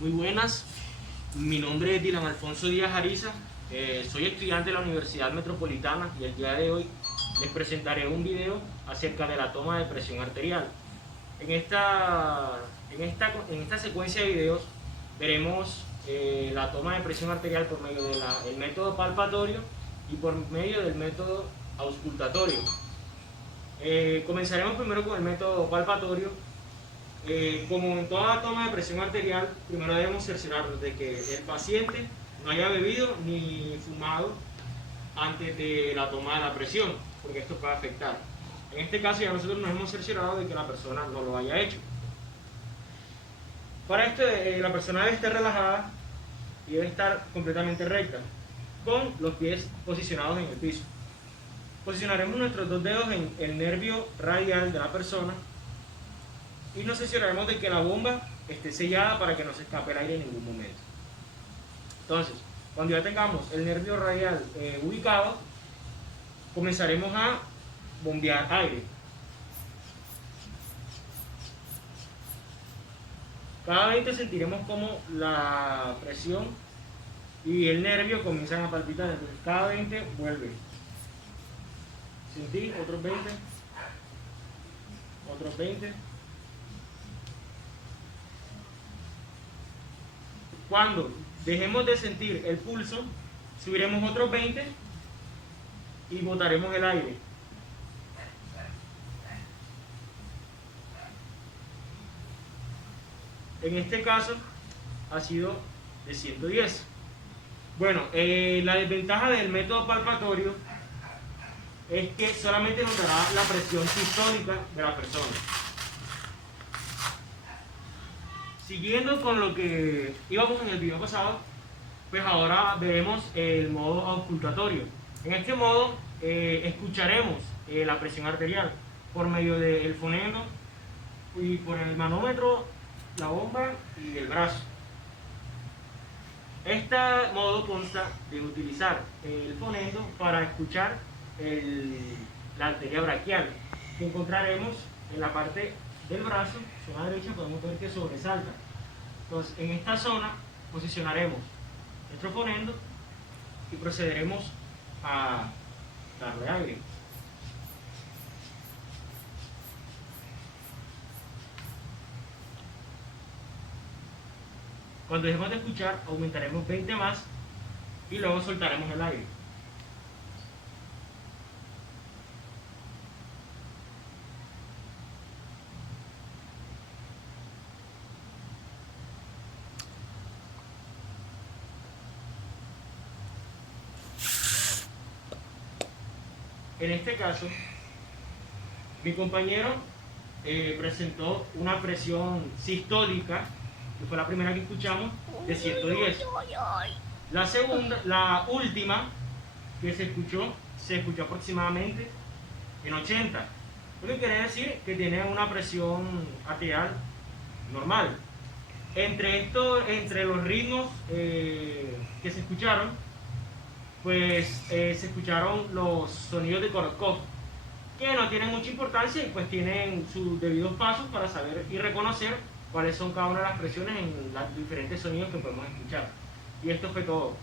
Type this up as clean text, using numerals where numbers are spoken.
Muy buenas, mi nombre es Dylan Alfonso Díaz Ariza, soy estudiante de la Universidad Metropolitana y el día de hoy les presentaré un video acerca de la toma de presión arterial. En esta secuencia de videos veremos la toma de presión arterial por medio del método palpatorio y por medio del método auscultatorio. Comenzaremos primero con el método palpatorio. Como en toda toma de presión arterial, primero debemos cerciorarnos de que el paciente no haya bebido ni fumado antes de la toma de la presión, porque esto puede afectar. En este caso ya nosotros nos hemos cerciorado de que la persona no lo haya hecho. Para esto la persona debe estar relajada y debe estar completamente recta, con los pies posicionados en el piso. Posicionaremos nuestros dos dedos en el nervio radial de la persona y nos cercioraremos de que la bomba esté sellada para que no se escape el aire en ningún momento. Entonces, cuando ya tengamos el nervio radial ubicado, comenzaremos a bombear aire. Cada 20 sentiremos como la presión y el nervio comienzan a palpitar. Entonces, cada 20 vuelve. Sentí, otros 20, otros 20. Cuando dejemos de sentir el pulso, subiremos otros 20 y botaremos el aire. En este caso ha sido de 110. Bueno, la desventaja del método palpatorio es que solamente nos dará la presión sistólica de la persona. Siguiendo con lo que íbamos en el video pasado, pues ahora veremos el modo auscultatorio. En este modo escucharemos la presión arterial por medio del fonendo y por el manómetro, la bomba y el brazo. Este modo consta de utilizar el fonendo para escuchar la arteria braquial, que encontraremos en la parte del brazo, zona derecha, podemos ver que sobresalta. Entonces, en esta zona posicionaremos nuestro fonendo y procederemos a darle aire. Cuando dejemos de escuchar, aumentaremos 20 más y luego soltaremos el aire. En este caso, mi compañero presentó una presión sistólica, que fue la primera que escuchamos, de 110. La última que se escuchó aproximadamente en 80. Lo que quiere decir que tiene una presión arterial normal. Entre los ritmos que se escucharon, pues se escucharon los sonidos de Korotkov, que no tienen mucha importancia y pues tienen sus debidos pasos para saber y reconocer cuáles son cada una de las presiones en los diferentes sonidos que podemos escuchar. Y esto fue todo.